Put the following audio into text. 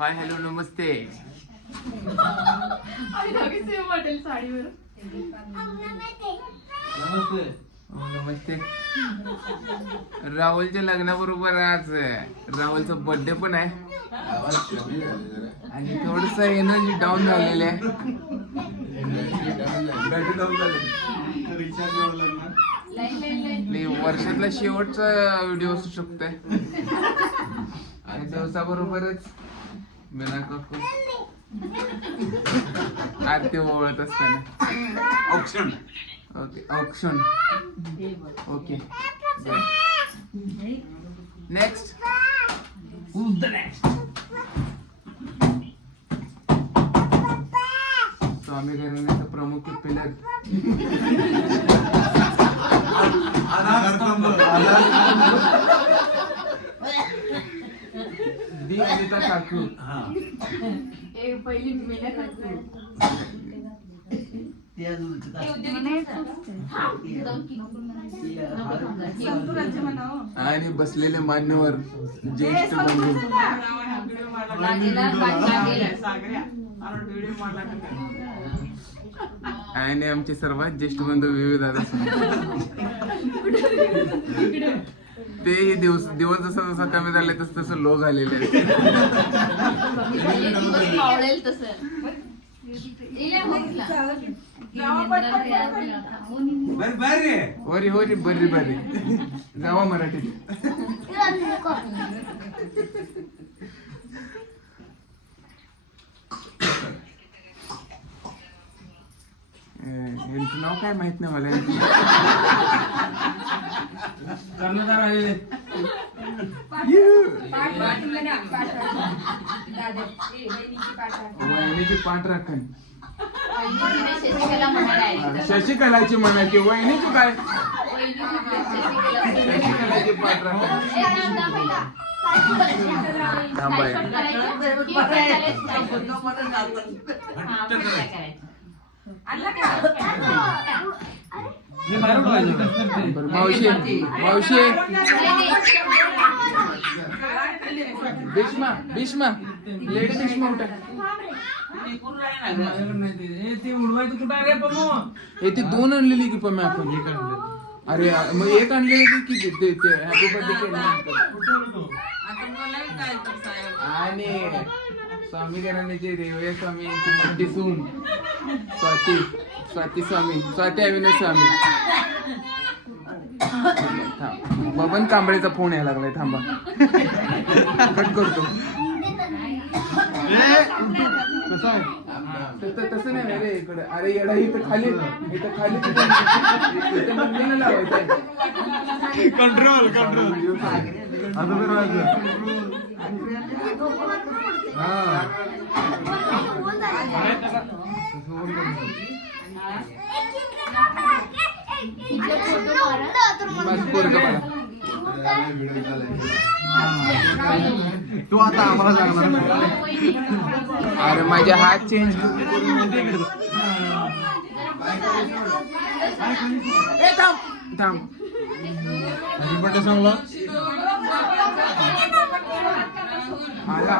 Hi hello नमस्ते. नमस्ते. राहुलच्या लग्नाबरोबर आज राहुलचा birthday पण आहे आणि थोडस एनर्जी डाऊन झालेली आहे. वर्षातला शेवटचा व्हिडिओ असू शकतोय आणि दिवसाबरोबरच बिना काकू आरती ओवळत असताना option. Okay option. Okay next. Who's the next? स्वामी घराण्याचा प्रमुख पिलर दी अनिता काकू. पहिली मेला काकू आणि बसलेले मान्यवर ज्येष्ठ बंधू आणि आमचे सर्वात ज्येष्ठ बंधू विविध दादा. ते दिवस जसा जसा कमी झाले तस तसं लो झालेले आहे. वरी होरी बर्री बर्री जावा मराठीत. यांचं नाव काय माहित नाही मला. कर्णधार आलेले. वहिनीची पाठ राखण. शशिकलाची म्हणायची वहिनीची काय शशिकलाची पाठ राखण. थांबाय मावशी मावशी भीष्मा भीष्मा लेडी भीष्मा उठा. हे ती दोन आणलेली की पण आपण. अरे मग एक आणलेली की हॅपी बर्थडे आणि स्वामी घराण्याचे रेवया स्वामी यांची मोठी सून स्वाती स्वामी स्वाती अविनाश स्वामी. बबन कांबळेचा फोन यायला लागलाय थांबा कट करतो. तसं नाही रे इकडे. अरे येडा इथं खाली इथं मम्मीला लावायचं. Control control. तू आता आम्हाला सांगणार. अरे माझे हात चेंज. थांब सांगला आला.